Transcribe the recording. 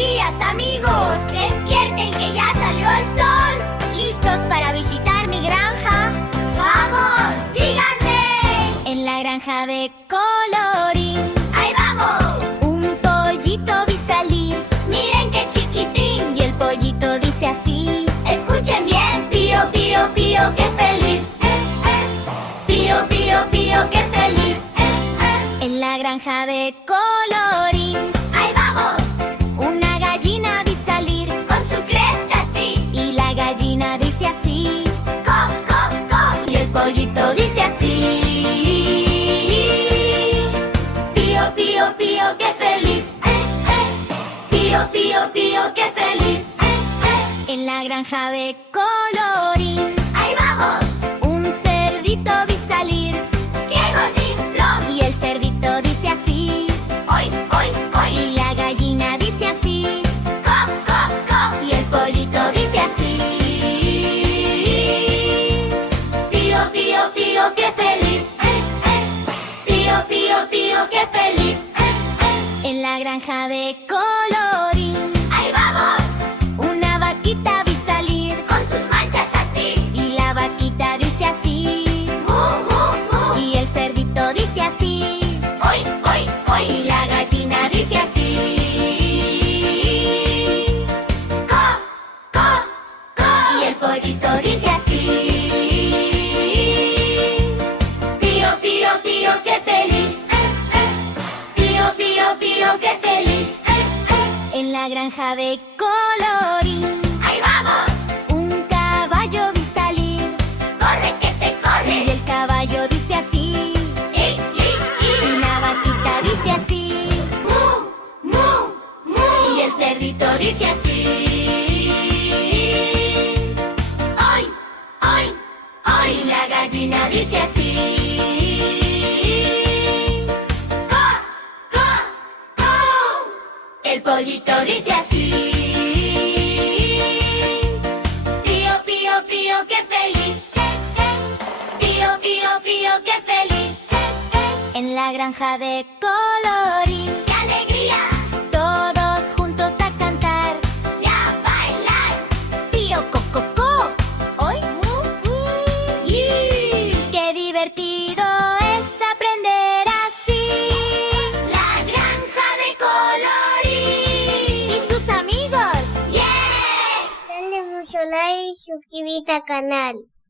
días, amigos. Despierten que ya salió el sol. ¿Listos para visitar mi granja? ¡Vamos! ¡Síganme! En la granja de Colorín. ¡Ahí vamos! Un pollito vi salir. Miren qué chiquitín. Y el pollito dice así. Escuchen bien. Pío, pío, pío, qué feliz. Pío, pío, pío, qué feliz. En la granja de Colorín. ¡Ahí vamos! Una gallina vi salir. Con su cresta así. Y la gallina dice así. Co, co, co. Y el pollito dice así. Pío, pío, pío, qué feliz. Pío, pío, pío, qué feliz. En la granja de Colorín. ¡Ahí vamos! Un cerdito vi salir. ¡Qué gordinflón! Y el cerdito dice así. ¡Oy, oy, oy! Y la gallina dice así. ¡Co, co, co! Y el pollito dice así. Pío, pío, pío, qué feliz. Pío, pío, pío, qué feliz. En la granja de Colorín. ¡Ahí vamos! Una vaquita vi salir. Con sus manchas así. Y la vaquita dice así. ¡Mu, mu, mu! Y el cerdito dice así. ¡Oy, oy, oy! Y la gallina dice así. ¡Co, co, co! Y el pollito dice así. Pío, pío, pío, qué feliz. Pío, pío, pío, qué feliz. En la granja de Colorín. ¡Ahí vamos! Un caballo vi salir. ¡Corre que te corre! Y el caballo dice así. Y la vaquita dice así. ¡Mu, mu, mu! Y el cerdito dice así. ¡Oy, oy, oy! Y la gallina dice así. ¡Co, co, co! El pollito dice así. Pío, pío, pío, qué feliz. Pío, pío, pío, qué feliz. En la granja de Colorín. ¡Qué alegría! Todos juntos a cantar. ¡Y a bailar! Pío, co, co, co. ¡Oy! ¡Qué divertido es aprender así! La granja de Colorín. ¿Y sus amigos? ¡Yeah! Dale mucho like y suscríbete al canal.